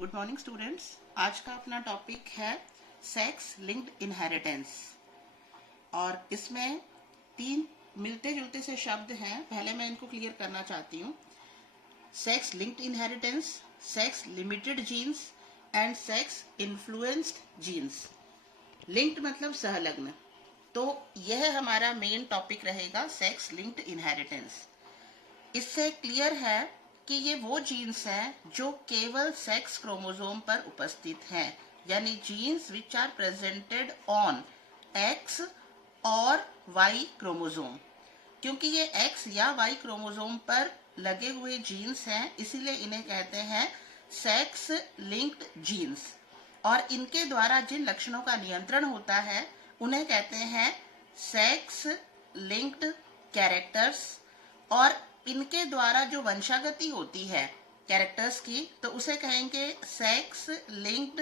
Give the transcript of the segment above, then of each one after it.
Good morning students. आज का अपना टॉपिक है सेक्स लिंक्ड इनहेरिटेंस और इसमें तीन मिलते जुलते से शब्द हैं। पहले मैं इनको क्लियर करना चाहती हूँ। Sex linked inheritance, sex limited genes and sex influenced genes. Linked मतलब सहलग्न, तो यह हमारा मेन टॉपिक रहेगा, सेक्स लिंक्ड इनहेरिटेंस। इससे क्लियर है कि ये वो जीन्स हैं जो केवल सेक्स क्रोमोसोम पर उपस्थित हैं, यानी genes which are presented on X और वाई क्रोमोसोम। क्योंकि ये एक्स या वाई क्रोमोसोम पर लगे हुए जीन्स हैं, इसीलिए इन्हें कहते हैं सेक्स लिंक्ड जीन्स। और इनके द्वारा जिन लक्षणों का नियंत्रण होता है उन्हें कहते हैं सेक्स लिंक्ड कैरेक्टर्स। और इनके द्वारा जो वंशागति होती है कैरेक्टर्स की, तो उसे कहेंगे सेक्स लिंक्ड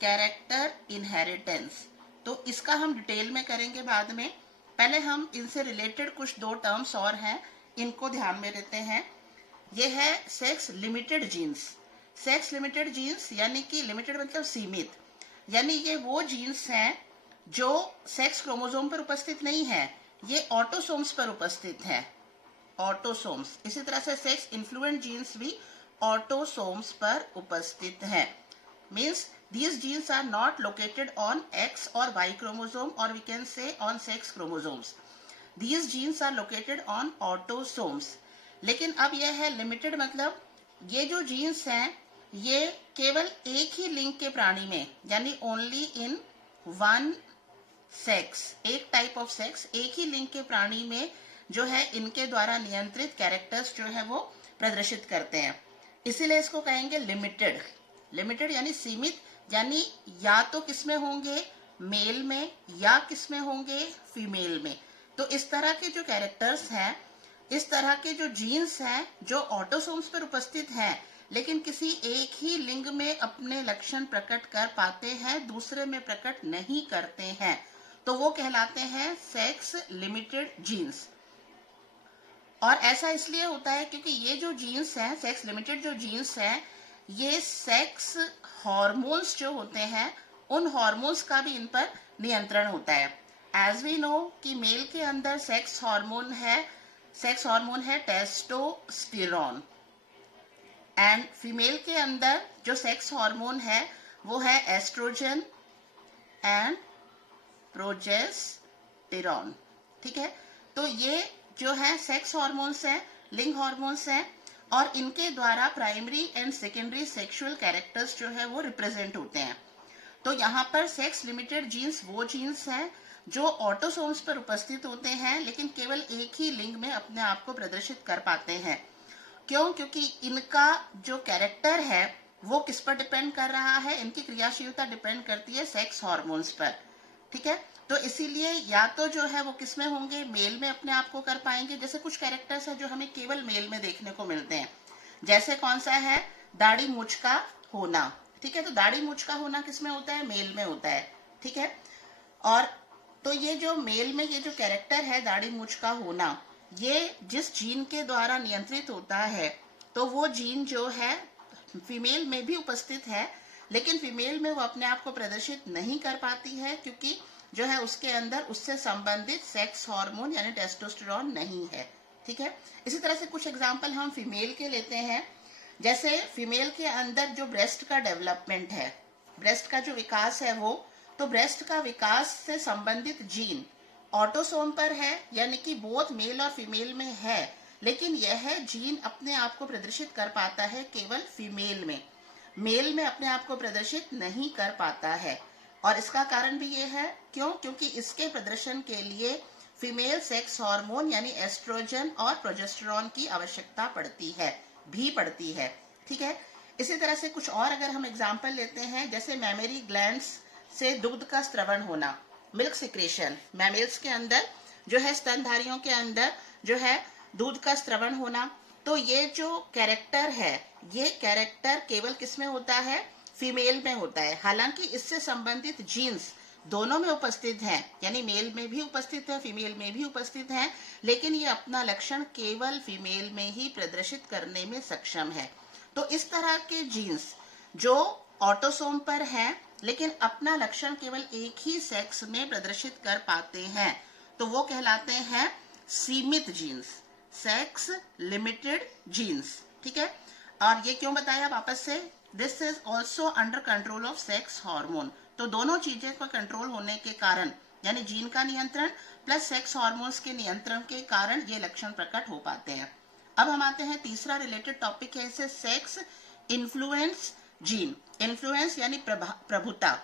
कैरेक्टर इनहेरिटेंस। तो इसका हम डिटेल में करेंगे बाद में। पहले हम इनसे रिलेटेड कुछ दो टर्म्स और हैं, इनको ध्यान में लेते हैं। ये है sex limited genes. Sex limited genes यानी कि लिमिटेड मतलब सीमित, यानी ये वो जीन्स हैं जो सेक्स क्रोमोसोम पर उपस्थित नहीं है, ये ऑटोसोम्स पर उपस्थित है, ऑटोसोम्स। इसी तरह से सेक्स इन्फ्लुएंट जीन्स भी ऑटोसोम्स पर उपस्थित हैं। Means these genes are not located on X or Y chromosome, or we can say on sex chromosomes. These genes are located on autosomes. लेकिन अब यह है लिमिटेड, मतलब ये जो जीन्स हैं ये केवल एक ही लिंग के प्राणी में, यानी ओनली इन वन सेक्स, एक टाइप ऑफ सेक्स, एक ही लिंग के प्राणी में जो है इनके द्वारा नियंत्रित कैरेक्टर्स जो है वो प्रदर्शित करते हैं। इसीलिए इसको कहेंगे लिमिटेड। लिमिटेड यानी सीमित, यानी या तो किसमें होंगे, मेल में, या किसमें होंगे, फीमेल में। तो इस तरह के जो कैरेक्टर्स हैं, इस तरह के जो जीन्स हैं जो ऑटोसोम्स पर उपस्थित हैं लेकिन किसी एक ही लिंग में अपने लक्षण प्रकट कर पाते हैं, दूसरे में प्रकट नहीं करते हैं, तो वो कहलाते हैं सेक्स लिमिटेड जीन्स। और ऐसा इसलिए होता है क्योंकि ये जो जीन्स हैं, सेक्स लिमिटेड जो जीन्स हैं, ये सेक्स हार्मोन्स जो होते हैं उन हार्मोन्स का भी इन पर नियंत्रण होता है। एज वी नो कि मेल के अंदर सेक्स हार्मोन है टेस्टोस्टेरोन, एंड फीमेल के अंदर जो सेक्स हार्मोन है वो है एस्ट्रोजन एंड प्रोजेस्टेरोन। ठीक है, तो ये जो है सेक्स हार्मोन्स हैं, लिंग हार्मोन्स हैं, और इनके द्वारा primary and secondary sexual characters जो है वो रिप्रेजेंट होते हैं। तो यहाँ पर सेक्स लिमिटेड जीन्स वो जीन्स हैं जो ऑटोसोम्स पर उपस्थित होते हैं लेकिन केवल एक ही लिंग में अपने आप को प्रदर्शित कर पाते हैं। क्यों? क्योंकि इनका जो कैरेक्टर है वो किस पर डिपेंड कर रहा है, इनकी क्रियाशीलता डिपेंड करती है सेक्स हार्मोन्स पर। ठीक है, तो इसीलिए या तो जो है वो किसमें होंगे, मेल में अपने आप को कर पाएंगे। जैसे कुछ कैरेक्टर्स है जो हमें केवल मेल में देखने को मिलते हैं, जैसे कौन सा है, दाढ़ी मूंछ का होना। ठीक है, तो दाढ़ी मूंछ का होना किसमें होता है, मेल में होता है। ठीक है, और तो ये जो मेल में ये जो कैरेक्टर है दाढ़ी मूंछ का होना, ये जिस जीन के द्वारा नियंत्रित होता है, तो वो जीन जो है फीमेल में भी उपस्थित है, लेकिन फीमेल में वो अपने आप को प्रदर्शित नहीं कर पाती है क्योंकि जो है उसके अंदर उससे संबंधित सेक्स हार्मोन यानी टेस्टोस्टेरोन नहीं है। ठीक है, इसी तरह से कुछ एग्जांपल हम फीमेल के लेते हैं। जैसे फीमेल के अंदर जो ब्रेस्ट का डेवलपमेंट है, ब्रेस्ट का जो विकास है वो, तो ब्रेस्ट का विकास से संबंधित जीन ऑटोसोम पर है, यानी कि बोथ मेल और फीमेल में है, लेकिन यह जीन अपने आप को प्रदर्शित कर पाता है केवल फीमेल में, मेल में अपने आप को प्रदर्शित नहीं कर पाता है। और इसका कारण भी ये है, क्यों? क्योंकि इसके प्रदर्शन के लिए फीमेल सेक्स हार्मोन यानी एस्ट्रोजन और प्रोजेस्टेरोन की आवश्यकता पड़ती है। ठीक है, इसी तरह से कुछ और अगर हम एग्जांपल लेते हैं, जैसे मैमेरी ग्लैंड्स से दुग्ध का स्रवण होना, मिल्क सिक्रेशन, मैमल्स के अंदर जो है, स्तनधारियों के अंदर जो है दूध का स्रवण होना, तो ये जो कैरेक्टर है, ये कैरेक्टर केवल किसमें होता है, फीमेल में होता है। हालांकि इससे संबंधित जीन्स दोनों में उपस्थित हैं, यानी मेल में भी उपस्थित है, फीमेल में भी उपस्थित है, लेकिन ये अपना लक्षण केवल फीमेल में ही प्रदर्शित करने में सक्षम है। तो इस तरह के जीन्स जो ऑटोसोम पर है लेकिन अपना लक्षण केवल एक ही सेक्स में प्रदर्शित कर पाते हैं, तो वो कहलाते हैं सीमित जीन्स, सेक्स लिमिटेड जीन्स। ठीक है, और ये क्यों बताया वापस से, this is also under control of sex hormone. तो दोनों चीजें का कंट्रोल होने के कारण, यानी जीन का नियंत्रण प्लस सेक्स हार्मोन्स के नियंत्रण के कारण ये लक्षण प्रकट हो पाते हैं। अब हम आते हैं तीसरा रिलेटेड टॉपिक है इसे, सेक्स इन्फ्लुएंस जीन। इन्फ्लुएंस यानी प्रभुता,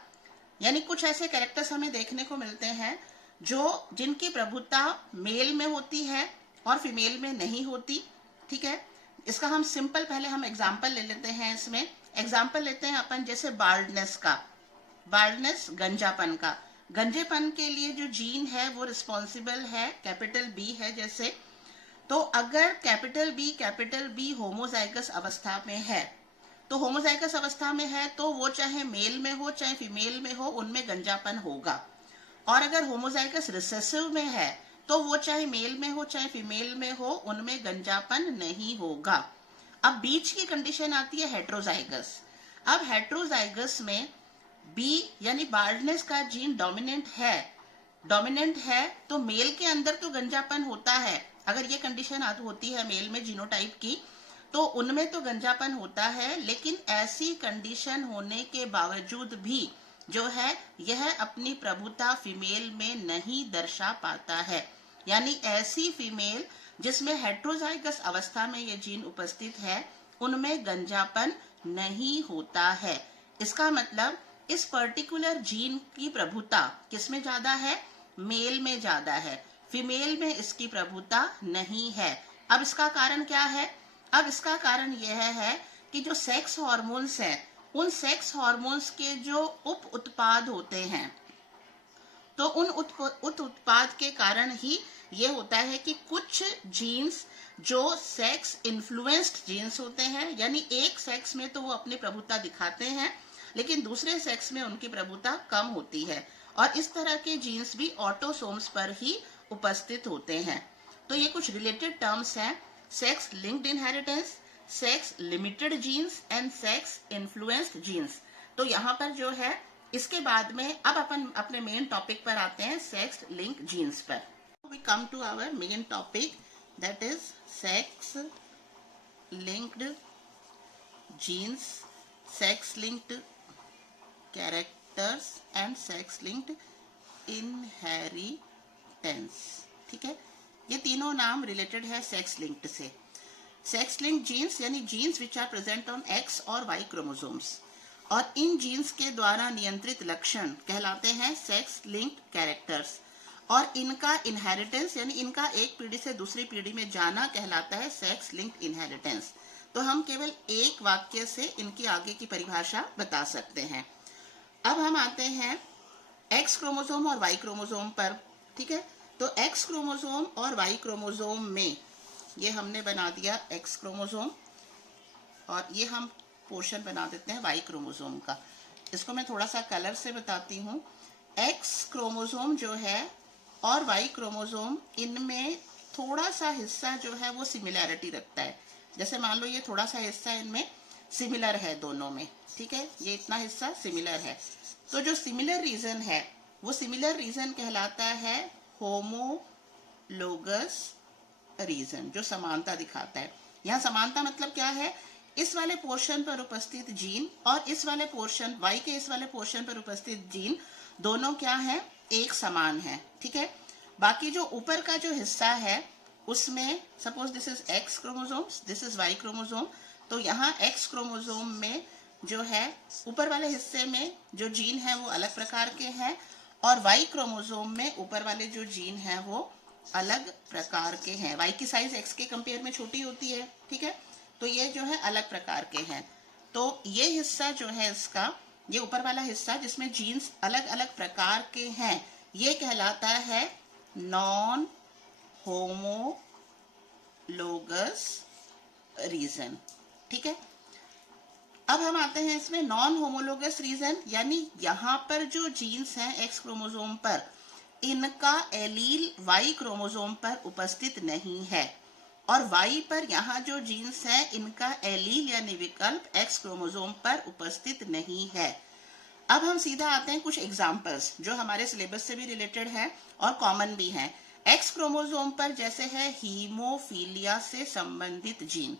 यानी कुछ ऐसे कैरेक्टर्स हमें देखने को मिलते हैं जिनकी प्रभुता मेल में होती है और फीमेल में नहीं होती। ठीक है, इसका हम सिंपल पहले हम एग्जाम्पल ले लेते हैं। इसमें एग्जाम्पल लेते हैं अपन जैसे बाल्डनेस का, बाल्डनेस गंजापन का। गंजेपन के लिए जो जीन है वो रिस्पॉन्सिबल है, कैपिटल बी है जैसे, तो अगर कैपिटल बी होमोजाइगस अवस्था में है, तो होमोजाइगस अवस्था में है तो वो चाहे मेल में हो चाहे फीमेल में हो उनमें गंजापन होगा। और अगर होमोजाइगस रिसेसिव में है तो वो चाहे मेल में हो चाहे फीमेल में हो उनमें गंजापन नहीं होगा। अब बीच की कंडीशन आती है हेट्रोजाइगस। अब हेट्रोजाइगस में बी यानी बाल्डनेस का जीन डोमिनेंट है तो मेल के अंदर तो गंजापन होता है। अगर ये कंडीशन होती है मेल में जीनोटाइप की तो उनमें तो गंजापन होता है, लेकिन ऐसी कंडीशन होने के बावजूद भी जो है यह अपनी प्रभुता फीमेल में नहीं दर्शा पाता है। यानी ऐसी फीमेल जिसमें हेट्रोजाइगस अवस्था में ये जीन उपस्थित है उनमें गंजापन नहीं होता है। इसका मतलब इस पर्टिकुलर जीन की प्रभुता किसमें ज्यादा है, मेल में ज्यादा है, फीमेल में इसकी प्रभुता नहीं है। अब इसका कारण क्या है, अब इसका कारण यह है कि जो सेक्स हार्मोन्स हैं उन सेक्स हार्मोन्स के जो उप उत्पाद होते हैं, तो उन उत्पाद के कारण ही ये होता है कि कुछ जीन्स जो सेक्स इन्फ्लुएंस्ड जीन्स होते हैं, यानी एक सेक्स में तो वो अपनी प्रभुता दिखाते हैं लेकिन दूसरे सेक्स में उनकी प्रभुता कम होती है, और इस तरह के जीन्स भी ऑटोसोम्स पर ही उपस्थित होते हैं। तो ये कुछ रिलेटेड टर्म्स हैं, sex linked inheritance, sex limited genes and sex influenced genes. तो यहाँ पर जो है इसके बाद में अब अपन अपने मेन टॉपिक पर आते हैं, सेक्स लिंक्ड जीन्स पर। We come to our main topic that is sex linked genes, sex linked characters and sex linked inheritance. ठीक है, ये तीनों नाम रिलेटेड है सेक्स लिंक्ड से। सेक्स लिंक्ड जीन्स यानी genes which are present on X और वाई क्रोमोसोम्स, और इन जीन्स के द्वारा नियंत्रित लक्षण कहलाते हैं सेक्स लिंक्ड कैरेक्टर्स, और इनका इनहेरिटेंस यानी इनका एक पीढ़ी से दूसरी पीढ़ी में जाना कहलाता है सेक्स लिंक्ड इनहेरिटेंस। तो हम केवल एक वाक्य से इनकी आगे की परिभाषा बता सकते हैं। अब हम आते हैं एक्स क्रोमोसोम और वाई क्रोमोसोम पर। ठीक है, तो एक्स क्रोमोसोम और वाई क्रोमोसोम में ये हमने बना दिया एक्स क्रोमोसोम, और ये हम पोर्शन बना देते हैं वाई क्रोमोसोम का। इसको मैं थोड़ा सा कलर से बताती हूँ। एक्स क्रोमोसोम जो है और वाई क्रोमोसोम, इनमें थोड़ा सा हिस्सा जो है वो सिमिलैरिटी रखता है। जैसे मान लो ये थोड़ा सा हिस्सा इनमें सिमिलर है दोनों में, ठीक है, ये इतना हिस्सा सिमिलर है। तो जो सिमिलर रीजन है वो सिमिलर रीजन कहलाता है होमोलोगस रीजन, जो समानता दिखाता है। यहाँ समानता मतलब क्या है, इस वाले पोर्शन पर उपस्थित जीन और इस वाले पोर्शन वाई के इस वाले पोर्शन पर उपस्थित जीन दोनों क्या है, एक समान है। ठीक है, बाकी जो ऊपर का जो हिस्सा है उसमें suppose this is X chromosome, this is Y chromosome, तो यहाँ एक्स क्रोमोसोम में जो है ऊपर वाले हिस्से में जो जीन है वो अलग प्रकार के हैं, और वाई क्रोमोसोम में ऊपर वाले जो जीन है वो अलग प्रकार के हैं। वाई की साइज एक्स के कंपेयर में छोटी होती है। ठीक है, तो ये जो है अलग प्रकार के हैं। तो ये हिस्सा जो है इसका, ये ऊपर वाला हिस्सा जिसमें जीन्स अलग अलग प्रकार के हैं, ये कहलाता है नॉन होमोलोगस रीजन। ठीक है, अब हम आते हैं इसमें नॉन होमोलोगस रीजन, यानी यहाँ पर जो जीन्स हैं एक्स क्रोमोसोम पर, इनका एलील वाई क्रोमोसोम पर उपस्थित नहीं है, और Y पर यहाँ जो जीन्स है इनका एलील यानी विकल्प X क्रोमोसोम पर उपस्थित नहीं है। अब हम सीधा आते हैं कुछ एग्जाम्पल्स जो हमारे सिलेबस से भी रिलेटेड है और कॉमन भी हैं। एक्स क्रोमोसोम पर जैसे है हीमोफीलिया से संबंधित जीन,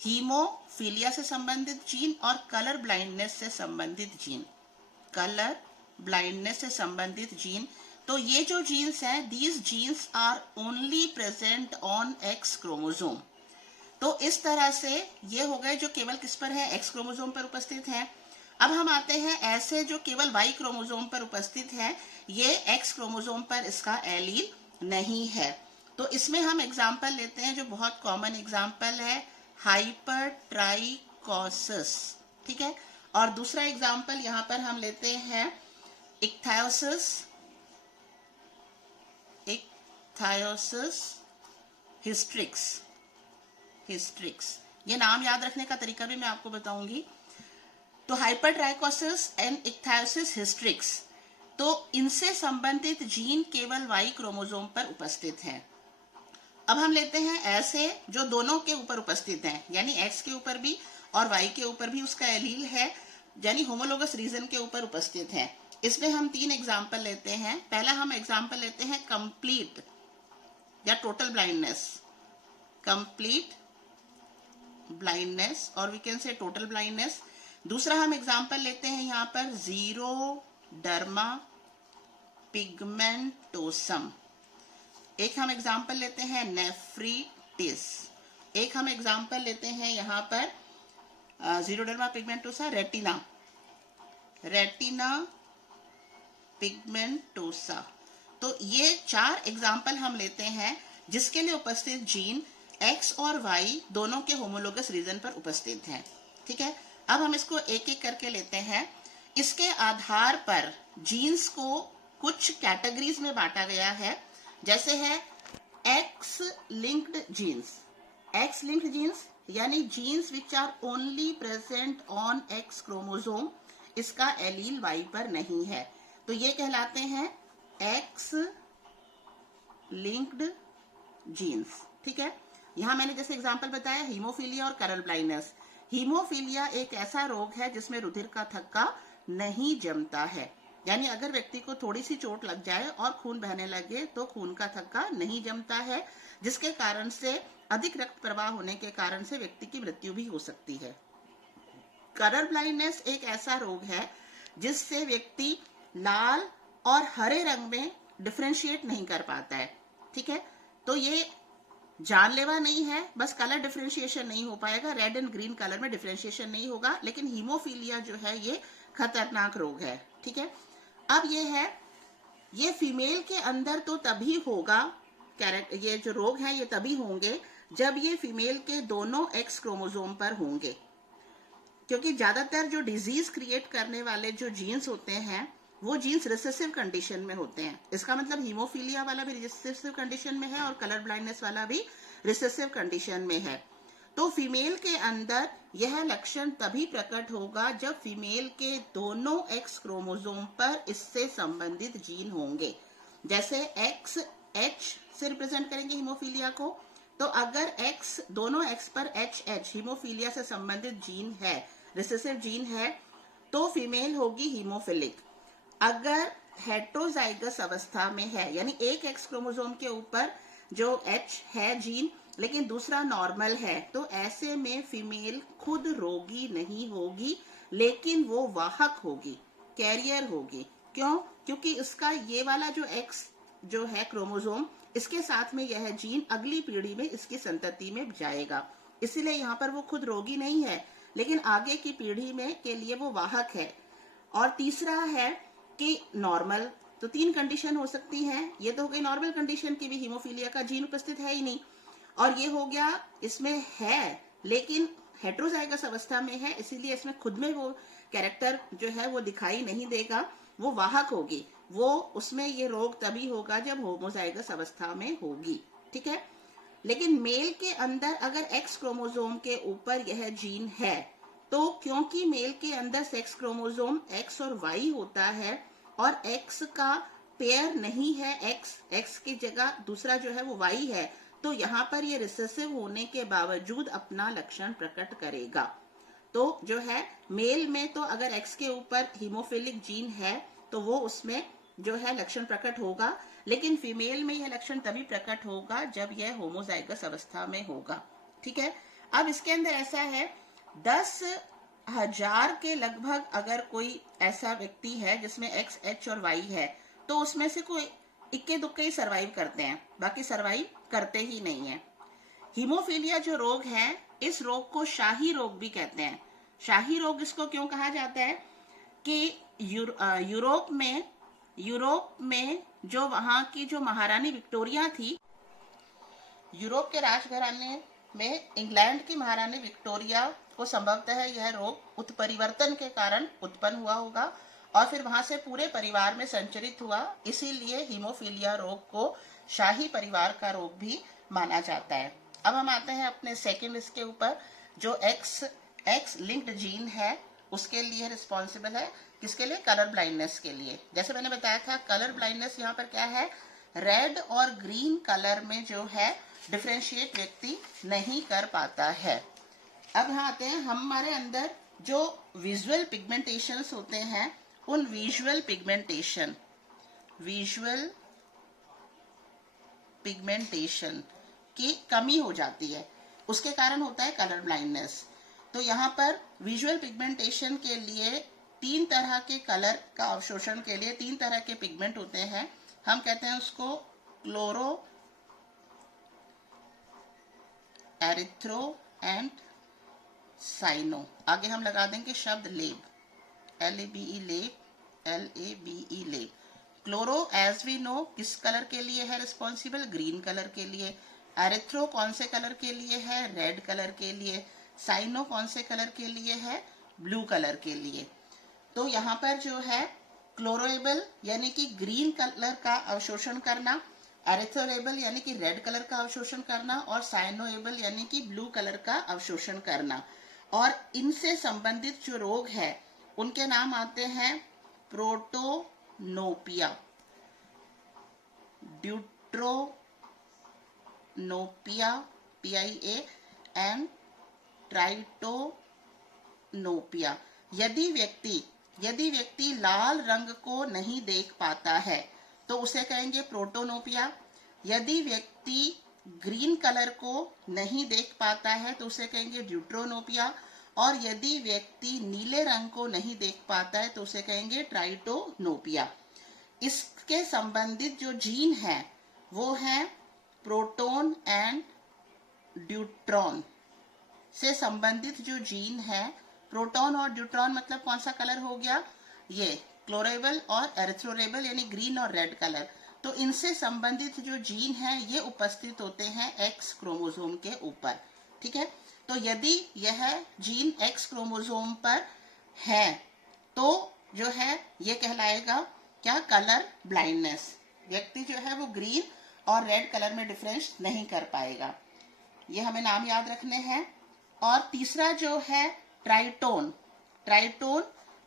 हीमोफीलिया से संबंधित जीन और कलर ब्लाइंडनेस से संबंधित जीन, कलर ब्लाइंडनेस से संबंधित जीन। तो ये जो जीन्स हैं, these genes are only present on X chromosome. तो इस तरह से ये हो गए जो केवल किस पर है, एक्स क्रोमोसोम पर उपस्थित है। अब हम आते हैं ऐसे जो केवल वाई क्रोमोसोम पर उपस्थित है, ये एक्स क्रोमोसोम पर इसका एलील नहीं है। तो इसमें हम एग्जाम्पल लेते हैं जो बहुत कॉमन एग्जाम्पल है, हाइपरट्राइकोसिस, ठीक है। और दूसरा एग्जाम्पल यहाँ पर हम लेते हैं इक्थायोसिस, हिस्ट्रिक्स। ये नाम याद रखने का तरीका भी मैं आपको बताऊंगी। तो हाइपरट्राइकोसिस एंड इक्थायोसिस हिस्ट्रिक्स, तो इनसे संबंधित जीन केवल वाई क्रोमोसोम पर उपस्थित है। अब हम लेते हैं ऐसे जो दोनों के ऊपर उपस्थित हैं, यानी एक्स के ऊपर भी और वाई के ऊपर भी उसका एलील है, यानी होमोलोगस रीजन के ऊपर उपस्थित है। इसमें हम 3 एग्जाम्पल लेते हैं। पहला हम एग्जाम्पल लेते हैं कंप्लीट या टोटल ब्लाइंडनेस, कंप्लीट ब्लाइंडनेस और we can say total blindness. दूसरा हम एग्जाम्पल लेते हैं यहाँ पर जीरोडर्मा पिगमेंटोसम। एक हम एग्जाम्पल लेते हैं नेफ्रिटिस। एक हम एग्जाम्पल लेते हैं यहाँ पर जीरोडर्मा पिगमेंटोसा रेटिना पिगमेंटोसा। तो ये 4 एग्जाम्पल हम लेते हैं जिसके लिए उपस्थित जीन एक्स और वाई दोनों के होमोलोगस रीजन पर उपस्थित हैं, ठीक है। अब हम इसको एक एक करके लेते हैं। इसके आधार पर जीन्स को कुछ कैटेगरीज में बांटा गया है, जैसे है X linked genes. X linked genes यानी genes which are only present on X chromosome, इसका एलील वाई पर नहीं है, तो ये कहलाते हैं एक्स लिंक्ड जीन्स, ठीक है। यहां मैंने जैसे एग्जांपल बताया हीमोफीलिया और कलर ब्लाइंडनेस। हीमोफीलिया एक ऐसा रोग है जिसमें रुधिर का थक्का नहीं जमता है, यानी अगर व्यक्ति को थोड़ी सी चोट लग जाए और खून बहने लगे तो खून का थक्का नहीं जमता है, जिसके कारण से अधिक रक्त प्रवाह होने के कारण से व्यक्ति की मृत्यु भी हो सकती है। कलर ब्लाइंडनेस एक ऐसा रोग है जिससे व्यक्ति लाल और हरे रंग में डिफरेंशिएट नहीं कर पाता है, ठीक है। तो ये जानलेवा नहीं है, बस कलर डिफरेंशिएशन नहीं हो पाएगा, रेड एंड ग्रीन कलर में डिफरेंशिएशन नहीं होगा, लेकिन हीमोफीलिया जो है ये खतरनाक रोग है, ठीक है। अब ये फीमेल के अंदर तो तभी होगा, ये जो रोग है ये तभी होंगे जब ये फीमेल के दोनों एक्स क्रोमोसोम पर होंगे, क्योंकि ज्यादातर जो डिजीज क्रिएट करने वाले जो जीन्स होते हैं वो जीन्स रिसेसिव कंडीशन में होते हैं। इसका मतलब हीमोफीलिया वाला भी रिसेसिव कंडीशन में है और कलर ब्लाइंडनेस वाला भी रिसेसिव कंडीशन में है। तो फीमेल के अंदर यह लक्षण तभी प्रकट होगा जब फीमेल के दोनों एक्स क्रोमोसोम पर इससे संबंधित जीन होंगे। जैसे एक्स एच से रिप्रेजेंट करेंगे हीमोफीलिया को, तो अगर एक्स दोनों एक्स पर एच हीमोफीलिया से संबंधित जीन है, रिसेसिव जीन है, तो फीमेल होगी हीमोफिलिक। अगर हेट्रोजाइगस अवस्था में है, यानी एक एक्स क्रोमोसोम के ऊपर जो एच है जीन लेकिन दूसरा नॉर्मल है, तो ऐसे में फीमेल खुद रोगी नहीं होगी, लेकिन वो वाहक होगी, कैरियर होगी। क्यों? क्योंकि उसका ये वाला जो एक्स जो है क्रोमोसोम, इसके साथ में यह जीन अगली पीढ़ी में इसकी संतति में जाएगा, इसीलिए यहाँ पर वो खुद रोगी नहीं है, लेकिन आगे की पीढ़ी में के लिए वो वाहक है। और तीसरा है कि नॉर्मल, तो 3 कंडीशन हो सकती हैं। ये तो हो गई नॉर्मल कंडीशन की भी हीमोफीलिया का जीन उपस्थित है ही नहीं, और ये हो गया इसमें है लेकिन हेट्रोजाइगस अवस्था में है, इसीलिए इसमें खुद में वो कैरेक्टर जो है वो दिखाई नहीं देगा, वो वाहक होगी, वो उसमें ये रोग तभी होगा जब होमोजाइगस अवस्था में होगी, ठीक है। लेकिन मेल के अंदर अगर एक्स क्रोमोसोम के ऊपर यह जीन है, तो क्योंकि मेल के अंदर सेक्स क्रोमोसोम एक्स और वाई होता है और एक्स का पेयर नहीं है, एक्स की जगह दूसरा जो है वो वाई है, तो यहाँ पर ये रिसेसिव होने के बावजूद अपना लक्षण प्रकट करेगा। तो जो है मेल में तो अगर एक्स के ऊपर हीमोफिलिक जीन है तो वो उसमें जो है लक्षण प्रकट होगा, लेकिन फीमेल में यह लक्षण तभी प्रकट होगा जब यह होमोजाइगस अवस्था में होगा। ठीक है। अब इसके अंदर ऐसा है 10,000 के लगभग अगर कोई ऐसा व्यक्ति है जिसमें एक्स, एच और वाई है, तो उसमें से कोई इक्के दुक्के ही सर्वाइव करते हैं, बाकी सर्वाइव करते ही नहीं है। हीमोफीलिया जो रोग है, इस रोग को शाही रोग भी कहते हैं। शाही रोग इसको क्यों कहा जाता है कि यूरोप में जो वहां की जो महारानी विक्टोरिया थी, यूरोप के राजघराने में इंग्लैंड की महारानी विक्टोरिया को संभवतः यह रोग उत्परिवर्तन के कारण उत्पन्न हुआ होगा और फिर वहां से पूरे परिवार में संचरित हुआ, इसीलिए हीमोफीलिया रोग को शाही परिवार का रोग भी माना जाता है। अब हम आते हैं अपने सेकंड इसके ऊपर, जो एक्स लिंक्ड जीन है उसके लिए रिस्पॉन्सिबल है। किसके लिए? कलर ब्लाइंडनेस के लिए। जैसे मैंने बताया था, कलर ब्लाइंडनेस यहाँ पर क्या है, रेड और ग्रीन कलर में जो है डिफरेंशिएट व्यक्ति नहीं कर पाता है। अब यहाँ आते हैं, हमारे अंदर जो विजुअल पिगमेंटेशंस होते हैं, उन विजुअल पिगमेंटेशन की कमी हो जाती है, उसके कारण होता है कलर ब्लाइंडनेस। तो यहाँ पर विजुअल पिगमेंटेशन के लिए 3 तरह के कलर का अवशोषण के लिए 3 तरह के पिगमेंट होते हैं। हम कहते हैं उसको क्लोरो, एरिथ्रो एंड साइनो। आगे हम लगा देंगे शब्द लेब, LABE लेब। क्लोरो एज वी नो किस कलर के लिए है रिस्पॉन्सिबल? ग्रीन कलर के लिए। एरिथ्रो कौन से कलर के लिए है? रेड कलर के लिए। साइनो कौन से कलर के लिए है? ब्लू कलर के लिए। तो यहाँ पर जो है क्लोरोएबल यानी कि ग्रीन कलर का अवशोषण करना, एरिथ्रोएबल यानी कि रेड कलर का अवशोषण करना और साइनोएबल यानी कि ब्लू कलर का अवशोषण करना। और इनसे संबंधित जो रोग है उनके नाम आते हैं प्रोटोनोपिया, ड्यूट्रोनोपिया PIA एंड ट्राइटोनोपिया। यदि व्यक्ति लाल रंग को नहीं देख पाता है तो उसे कहेंगे प्रोटोनोपिया। यदि व्यक्ति ग्रीन कलर को नहीं देख पाता है तो उसे कहेंगे ड्यूट्रोनोपिया। और यदि व्यक्ति नीले रंग को नहीं देख पाता है तो उसे कहेंगे ट्राइटोनोपिया। इसके संबंधित जो जीन है वो है प्रोटोन एंड ड्यूट्रॉन से संबंधित जो जीन है। प्रोटॉन और ड्यूट्रॉन मतलब कौन सा कलर हो गया? ये क्लोरेबल और एरिथ्रोरेबल यानी ग्रीन और रेड कलर। तो इनसे संबंधित जो जीन है ये उपस्थित होते हैं एक्स क्रोमोसोम के ऊपर। ठीक है। तो यदि यह जीन एक्स क्रोमोसोम पर है तो जो है ये कहलाएगा क्या? Colour blindness. व्यक्ति जो है वो ग्रीन और रेड कलर में डिफरेंस नहीं कर पाएगा। ये हमें नाम याद रखने हैं। और तीसरा जो है ट्राइटोन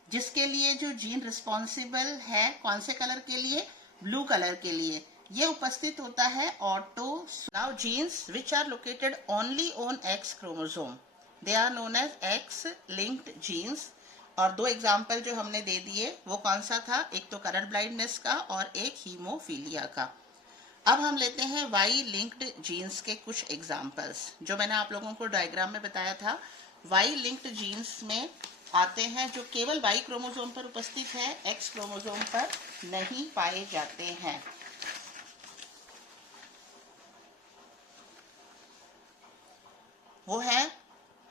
जिसके लिए जो जीन रिस्पॉन्सिबल है कौन से कलर के लिए? ब्लू कलर के लिए। ये उपस्थित होता है auto. Now genes which are located only on X chromosome, they are known as X linked genes. और 2 एग्जाम्पल जो हमने दे दिए वो कौन सा था? एक तो कलर ब्लाइंडनेस का और एक हीमोफीलिया का। अब हम लेते हैं वाई लिंक्ड जीन्स के कुछ एग्जाम्पल्स जो मैंने आप लोगों को डायग्राम में बताया था। वाई लिंक्ड जीन्स में आते हैं जो केवल वाई क्रोमोसोम पर उपस्थित है, एक्स क्रोमोसोम पर नहीं पाए जाते हैं। वो है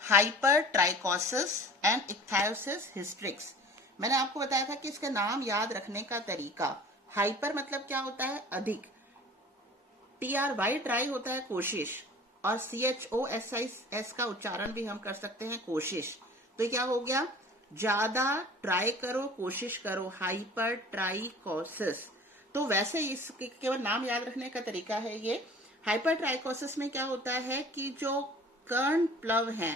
हाइपरट्राइकोसिस एंड इक्थायोसिस हिस्ट्रिक्स। मैंने आपको बताया था कि इसका नाम याद रखने का तरीका, हाइपर मतलब क्या होता है? अधिक, TRY ट्राई होता है कोशिश, और CHOSIS का उच्चारण भी हम कर सकते हैं कोशिश। तो क्या हो गया? ज्यादा ट्राई करो, कोशिश करो, हाइपर ट्राइकोसिस। तो वैसे इसके केवल नाम याद रखने का तरीका है ये। हाइपर ट्राइकोसिस में क्या होता है कि जो कर्ण प्लव है,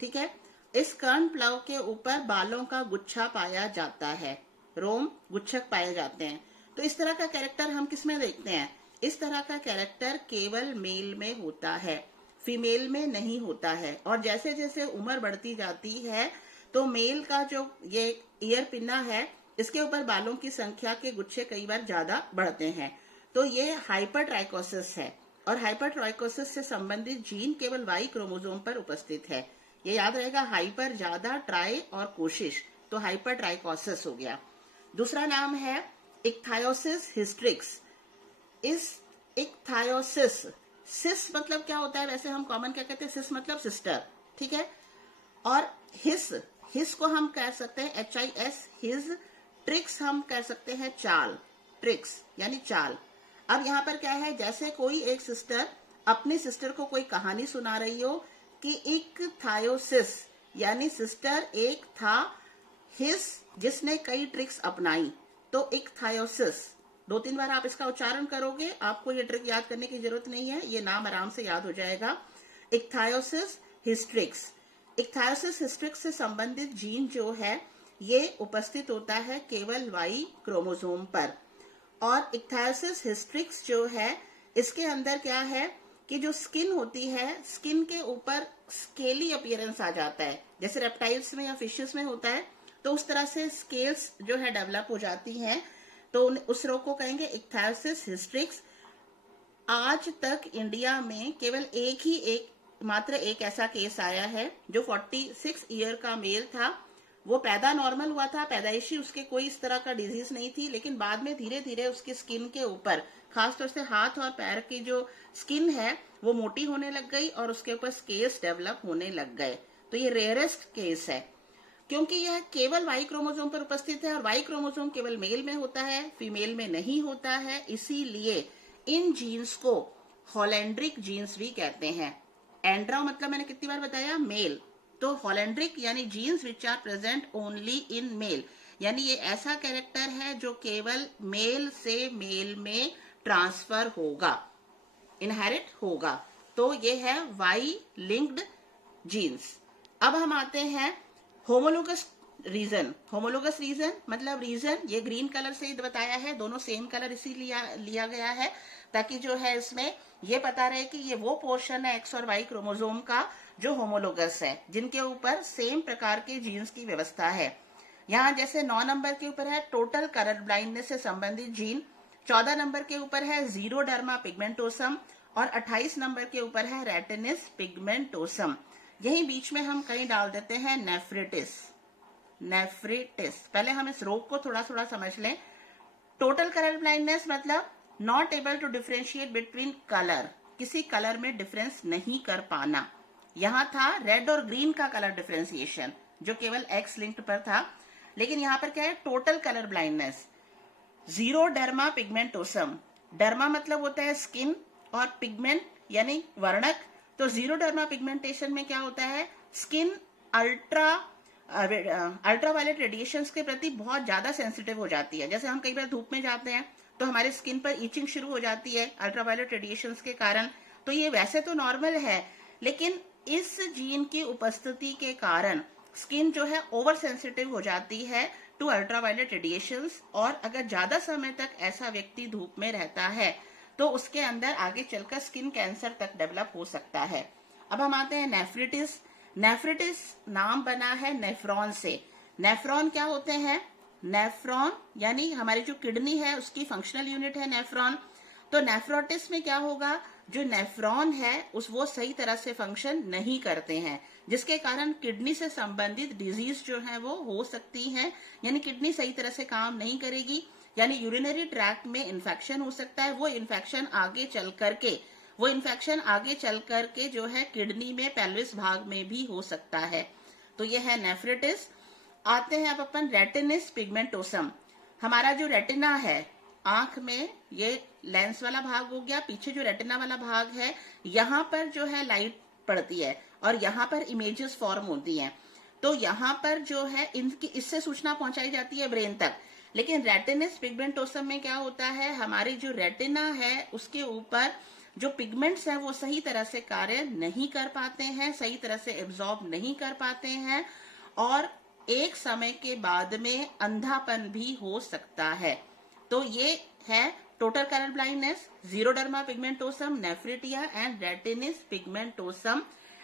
ठीक है, इस कर्ण प्लव के ऊपर बालों का गुच्छा पाया जाता है, रोम गुच्छक पाए जाते हैं। तो इस तरह का कैरेक्टर हम किसमें देखते हैं? इस तरह का कैरेक्टर केवल मेल में होता है, फीमेल में नहीं होता है। और जैसे जैसे उम्र बढ़ती जाती है तो मेल का जो ये ईयर पिन्ना है, इसके ऊपर बालों की संख्या के गुच्छे कई बार ज्यादा बढ़ते हैं। तो ये हाइपरट्राइकोसिस है, और हाइपरट्राइकोसिस से संबंधित जीन केवल वाई क्रोमोसोम पर उपस्थित है। ये याद रहेगा, हाइपर ज्यादा, ट्राई और कोशिश, तो हाइपरट्राइकोसिस हो गया। दूसरा नाम है इक्थायोसिस हिस्ट्रिक्स। इस इक्थायोसिस, सिस मतलब क्या होता है, वैसे हम कॉमन क्या कहते हैं, सिस मतलब सिस्टर, ठीक है। और हिस को हम कह सकते हैं HIS, हिज। ट्रिक्स हम कह सकते हैं चाल, ट्रिक्स यानी चाल। अब यहाँ पर क्या है, जैसे कोई एक सिस्टर अपनी सिस्टर को कोई कहानी सुना रही हो कि इक्थायोसिस यानी सिस्टर एक था, हिस जिसने कई ट्रिक्स अपनाई, तो इक्थायोसिस। 2-3 बार आप इसका उच्चारण करोगे, आपको ये ट्रिक याद करने की जरूरत नहीं है, ये नाम आराम से याद हो जाएगा। इक्थायोसिस हिस्ट्रिक्स। इक्थायोसिस हिस्ट्रिक्स से संबंधित जीन जो है ये उपस्थित होता है केवल वाई क्रोमोसोम पर। और इक्थायोसिस हिस्ट्रिक्स जो है, इसके अंदर क्या है कि जो स्किन होती है, स्किन के ऊपर स्केली अपीयरेंस आ जाता है, जैसे रेप्टाइल्स में या फिशेस में होता है, तो उस तरह से स्केल्स जो है डेवलप हो जाती हैं, तो उस रोग को कहेंगे इक्थायोसिस हिस्ट्रिक्स। आज तक इंडिया में केवल मात्र एक ऐसा केस आया है, जो 46 ईयर का मेल था। वो पैदा नॉर्मल हुआ था, पैदाइशी उसके कोई इस तरह का डिजीज नहीं थी, लेकिन बाद में धीरे धीरे उसकी स्किन के ऊपर, खासतौर से हाथ और पैर की जो स्किन है वो मोटी होने लग गई और उसके ऊपर स्केल्स डेवलप होने लग गए। तो ये रेयरेस्ट केस है, क्योंकि यह केवल वाई क्रोमोसोम पर उपस्थित है, और वाई क्रोमोसोम केवल मेल में होता है, फीमेल में नहीं होता है। इसीलिए इन जीन्स को हॉलैंड्रिक जीन्स भी कहते हैं। एंड्रा मतलब मैंने कितनी बार बताया, मेल। तो हॉलैंड्रिक यानी genes which are present only in male, यानी ये ऐसा कैरेक्टर है जो केवल मेल से मेल में ट्रांसफर होगा, इनहेरिट होगा। तो ये है वाई लिंक्ड जीन्स। अब हम आते हैं होमोलोगस रीजन। होमोलोगस रीजन मतलब रीजन, ये ग्रीन कलर से बताया है, दोनों सेम कलर इसीलिए लिया गया है ताकि जो है इसमें ये पता रहे कि ये वो पोर्शन है एक्स और वाई क्रोमोसोम का जो होमोलोगस है, जिनके ऊपर सेम प्रकार के जीन्स की व्यवस्था है। यहाँ जैसे 9 नंबर के ऊपर है टोटल कलर ब्लाइंडनेस से संबंधित जीन, 14 नंबर के ऊपर है जीरोडर्मा पिगमेंटोसम, और 28 नंबर के ऊपर है रेटिनिस पिगमेंटोसम। यही बीच में हम कहीं डाल देते हैं नेफ्रिटिस। नेफ्रिटिस, पहले हम इस रोग को थोड़ा थोड़ा समझ लें। टोटल कलर ब्लाइंडनेस मतलब not able to differentiate between colour, किसी कलर में डिफरेंस नहीं कर पाना। यहाँ था रेड और ग्रीन का कलर डिफरेंशिएशन जो केवल एक्स लिंक्ड पर था, लेकिन यहाँ पर क्या है, टोटल कलर ब्लाइंडनेस। जीरोडर्मा पिगमेंटोसम, डर्मा मतलब होता है स्किन और पिगमेंट यानी वर्णक, तो जीरोडर्मा पिगमेंटेशन में क्या होता है, स्किन अल्ट्रावायलेट रेडिएशंस के प्रति बहुत ज्यादा सेंसिटिव हो जाती है। जैसे हम कई बार धूप में जाते हैं तो हमारे स्किन पर ईचिंग शुरू हो जाती है अल्ट्रावायलेट रेडिएशंस के कारण। तो ये वैसे तो नॉर्मल है, लेकिन इस जीन की उपस्थिति के कारण स्किन जो है ओवर सेंसिटिव हो जाती है टू अल्ट्रावायलेट रेडिएशंस, और अगर ज्यादा समय तक ऐसा व्यक्ति धूप में रहता है तो उसके अंदर आगे चलकर स्किन कैंसर तक डेवलप हो सकता है। अब हम आते हैं नेफ्रिटिस। नेफ्रिटिस नाम बना है नेफ्रॉन से। नेफ्रॉन क्या होते हैं, नेफ्रॉन यानी हमारी जो किडनी है उसकी फंक्शनल यूनिट है नेफ्रॉन। तो नेफ्रोटिस में क्या होगा, जो नेफ्रॉन है वो सही तरह से फंक्शन नहीं करते हैं, जिसके कारण किडनी से संबंधित डिजीज जो है वो हो सकती है, यानी किडनी सही तरह से काम नहीं करेगी, यानी यूरिनरी ट्रैक्ट में इन्फेक्शन हो सकता है। वो इन्फेक्शन आगे चल करके जो है किडनी में पेल्विस भाग में भी हो सकता है। तो ये है नेफ्रिटिस। आते हैं अब अपन रेटिनिस पिगमेंटोसम। हमारा जो रेटिना है आंख में, ये लेंस वाला भाग हो गया, पीछे जो रेटिना वाला भाग है यहाँ पर जो है लाइट पड़ती है और यहाँ पर इमेजेस फॉर्म होती हैं। तो यहाँ पर जो है इससे सूचना पहुंचाई जाती है ब्रेन तक। लेकिन रेटिनिस पिगमेंटोसम में क्या होता है, हमारी जो रेटिना है उसके ऊपर जो पिगमेंट्स हैं वो सही तरह से कार्य नहीं कर पाते हैं, सही तरह से एब्जॉर्ब नहीं कर पाते हैं, और एक समय के बाद में अंधापन भी हो सकता है। तो ये है total color blindness, xeroderma pigmentosum, nephritia and retinitis pigmentosum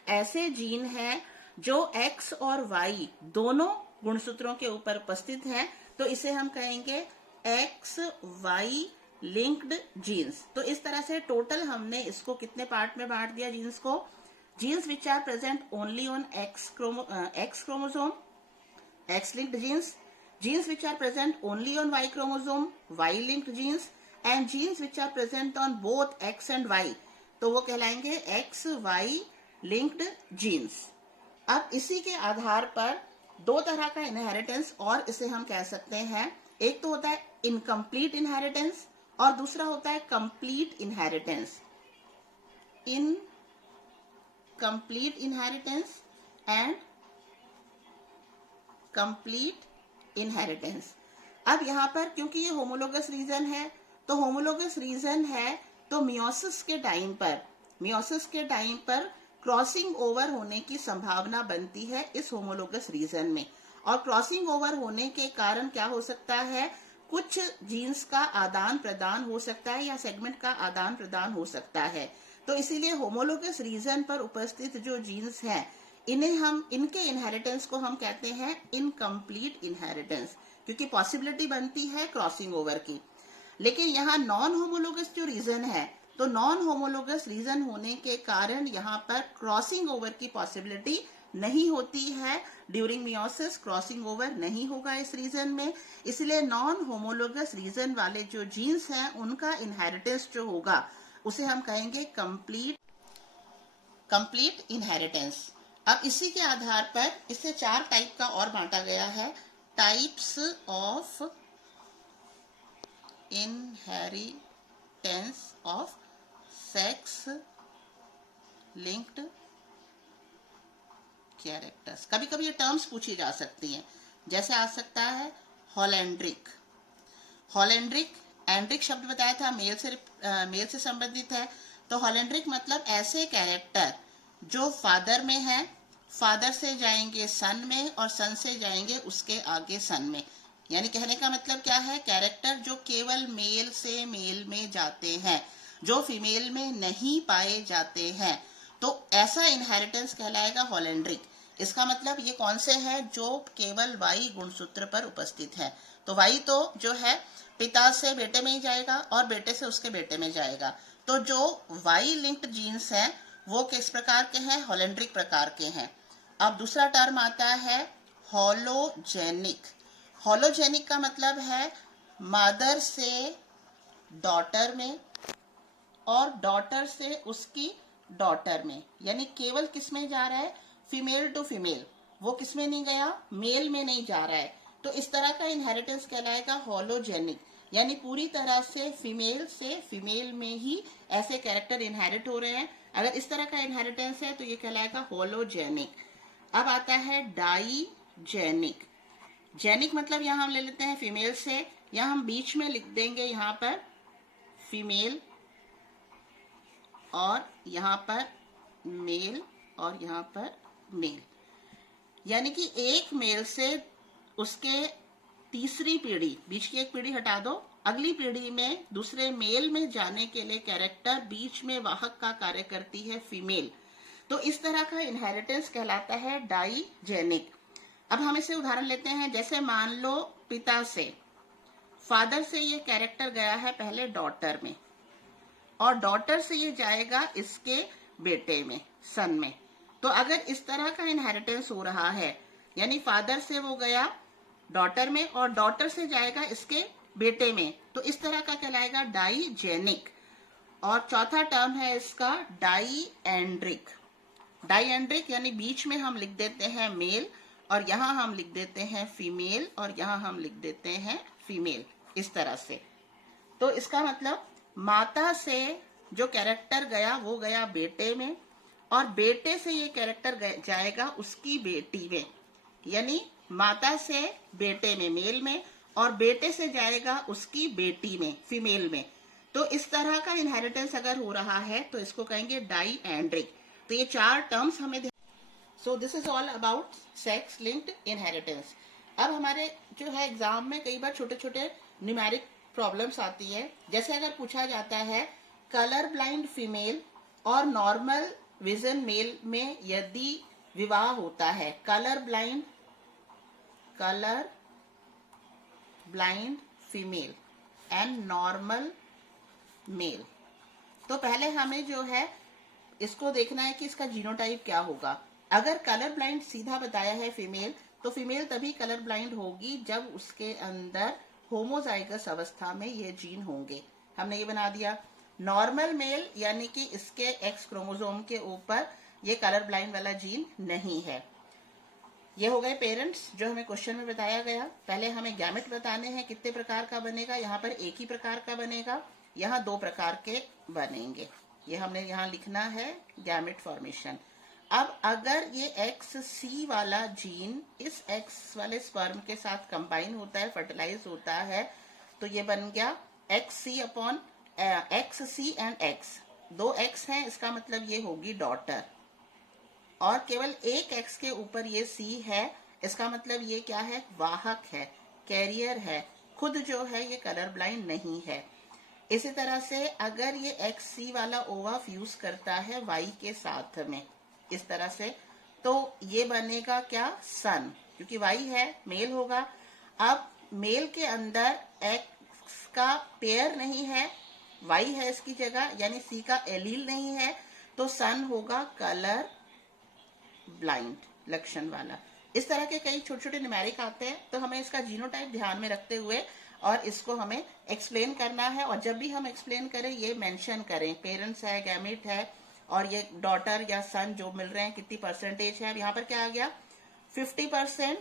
ऐसे जीन हैं जो X और Y दोनों गुणसूत्रों के ऊपर उपस्थित हैं, तो इसे हम कहेंगे XY लिंक्ड जीन्स। तो इस तरह से टोटल हमने इसको कितने पार्ट में बांट दिया जीन्स को। Genes which are present only on X chromosome, X linked genes, genes which are present only on Y chromosome, Y linked genes, and genes which are present on both X and Y, तो वो कहलाएंगे XY linked genes। अब इसी के आधार पर दो तरह का इनहेरिटेंस और इसे हम कह सकते हैं, एक तो होता है इनकम्प्लीट इनहेरिटेंस और दूसरा होता है complete inheritance. Incomplete inheritance and complete inheritance. अब यहाँ पर क्योंकि ये होमोलोगस रीजन है, तो होमोलोगस रीजन है तो मियोसिस के टाइम पर क्रॉसिंग ओवर होने की संभावना बनती है इस होमोलोगस रीजन में। और क्रॉसिंग ओवर होने के कारण क्या हो सकता है, कुछ जीन्स का आदान प्रदान हो सकता है या सेगमेंट का आदान प्रदान हो सकता है। तो इसीलिए होमोलोगस रीजन पर उपस्थित जो जीन्स हैं इनके इनहेरिटेंस को हम कहते हैं इनकम्प्लीट इनहेरिटेंस, क्योंकि पॉसिबिलिटी बनती है क्रॉसिंग ओवर की। लेकिन यहाँ नॉन होमोलोगस जो रीजन है, तो नॉन होमोलोगस रीजन होने के कारण यहाँ पर क्रॉसिंग ओवर की पॉसिबिलिटी नहीं होती है। ड्यूरिंग मियोसिस क्रॉसिंग ओवर नहीं होगा इस रीजन में, इसलिए नॉन होमोलोगस रीजन वाले जो जीन्स हैं उनका इनहेरिटेंस जो होगा उसे हम कहेंगे कंप्लीट इनहेरिटेंस। अब इसी के आधार पर इसे 4 टाइप का और बांटा गया है, types of inheritance of sex linked characters. कभी कभी ये टर्म्स पूछी जा सकती हैं, जैसे आ सकता है हॉलैंड्रिक। एंड्रिक शब्द बताया था मेल से संबंधित है, तो हॉलैंड्रिक मतलब ऐसे कैरेक्टर जो फादर में है, फादर से जाएंगे सन में और सन से जाएंगे उसके आगे सन में। यानी कहने का मतलब क्या है, कैरेक्टर जो केवल मेल से मेल में जाते हैं, जो फीमेल में नहीं पाए जाते हैं, तो ऐसा इनहेरिटेंस कहलाएगा हॉलैंड्रिक। इसका मतलब ये कौन से हैं, जो केवल वाई गुणसूत्र पर उपस्थित है। तो वाई तो जो है पिता से बेटे में ही जाएगा और बेटे से उसके बेटे में जाएगा। तो जो वाई लिंक्ड जीन्स हैं वो किस प्रकार के हैं, हॉलैंड्रिक प्रकार के हैं। अब दूसरा टर्म आता है हॉलोजेनिक। हॉलोजेनिक का मतलब है मदर से डॉटर में और डॉटर से उसकी डॉटर में, यानी केवल किस में जा रहा है, फीमेल टू फीमेल, वो किस में नहीं गया, मेल में नहीं जा रहा है। तो इस तरह का इनहेरिटेंस कहलाएगा हॉलोजेनिक, यानी पूरी तरह से फीमेल में ही ऐसे कैरेक्टर इनहेरिट हो रहे हैं। अगर इस तरह का इनहेरिटेंस है तो ये कहलाएगा हॉलोजेनिक। अब आता है डाइजेनिक। जेनिक मतलब यहाँ हम ले लेते हैं फीमेल से, यहाँ हम बीच में लिख देंगे यहाँ पर फीमेल और यहाँ पर मेल और यहाँ पर मेल, यानी कि एक मेल से उसके तीसरी पीढ़ी, बीच की एक पीढ़ी हटा दो, अगली पीढ़ी में दूसरे मेल में जाने के लिए कैरेक्टर बीच में वाहक का कार्य करती है फीमेल। तो इस तरह का इनहेरिटेंस कहलाता है डाइजेनिक। अब हम इसे उदाहरण लेते हैं, जैसे मान लो पिता से, फादर से ये कैरेक्टर गया है पहले डॉटर में और डॉटर से ये जाएगा इसके बेटे में, सन में। तो अगर इस तरह का इनहेरिटेंस हो रहा है, यानी फादर से वो गया डॉटर में और डॉटर से जाएगा इसके बेटे में, तो इस तरह का कहलाएगा डाइजेनिक। और चौथा टर्म है इसका डाइएंड्रिक। डाइएंड्रिक यानी बीच में हम लिख देते हैं मेल और यहाँ हम लिख देते हैं फीमेल और यहाँ हम लिख देते हैं फीमेल, इस तरह से। तो इसका मतलब माता से जो कैरेक्टर गया वो गया बेटे में और बेटे से ये कैरेक्टर जाएगा उसकी बेटी में, यानी माता से बेटे में मेल में और बेटे से जाएगा उसकी बेटी में फीमेल में। तो इस तरह का इनहेरिटेंस अगर हो रहा है तो इसको कहेंगे डाइएंड्रिक। तो ये 4 टर्म्स हमें so this is all about sex linked inheritance. अब हमारे जो है एग्जाम में कई बार छोटे छोटे न्यूमेरिक प्रॉब्लम्स आती है। जैसे अगर पूछा जाता है कलर ब्लाइंड फीमेल और नॉर्मल विजन मेल में यदि विवाह होता है, colour blind female and normal male, तो पहले हमें जो है इसको देखना है कि इसका जीनोटाइप क्या होगा। अगर कलर ब्लाइंड सीधा बताया है फीमेल, तो फीमेल तभी कलर ब्लाइंड होगी जब उसके अंदर होमोजाइगस अवस्था में ये जीन होंगे। हमने ये बना दिया। नॉर्मल मेल यानी कि इसके एक्स क्रोमोसोम के ऊपर ये कलर ब्लाइंड वाला जीन नहीं है। ये हो गए पेरेंट्स जो हमें क्वेश्चन में बताया गया। पहले हमें गैमेट बताने हैं, कितने प्रकार का बनेगा। यहाँ पर एक ही प्रकार का बनेगा, यहाँ 2 प्रकार के बनेंगे। ये हमने यहाँ लिखना है गैमेट फॉर्मेशन। अब अगर ये XC वाला जीन इस X वाले स्पर्म के साथ कंबाइन होता है, फर्टिलाइज होता है, तो ये बन गया XC एंड X। 2 X हैं, इसका मतलब ये होगी डॉटर, और केवल एक X के ऊपर ये C है, इसका मतलब ये क्या है, वाहक है, कैरियर है, खुद जो है ये कलर ब्लाइंड नहीं है। इसी तरह से अगर ये XC वाला ओवा फ्यूज करता है Y के साथ में इस तरह से, तो ये बनेगा क्या, सन, क्योंकि Y है, मेल होगा। अब मेल के अंदर X का पेयर नहीं है, Y है इसकी जगह, यानी C का एलील नहीं है, तो सन होगा कलर ब्लाइंड लक्षण वाला। इस तरह के कई छोटे छोटे न्यूमेरिक आते हैं, तो हमें इसका जीनोटाइप ध्यान में रखते हुए और इसको हमें एक्सप्लेन करना है। और जब भी हम एक्सप्लेन करें ये मेंशन करें, पेरेंट्स है, गैमेट है, और ये डॉटर या सन जो मिल रहे हैं कितनी परसेंटेज है। अब यहाँ पर क्या आ गया, 50%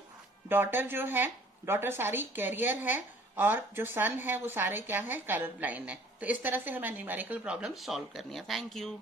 डॉटर जो है, डॉटर सारी कैरियर है, और जो सन है वो सारे क्या है, कलर ब्लाइंड है। तो इस तरह से हमें न्यूमेरिकल प्रॉब्लम सॉल्व करनी है। Thank you.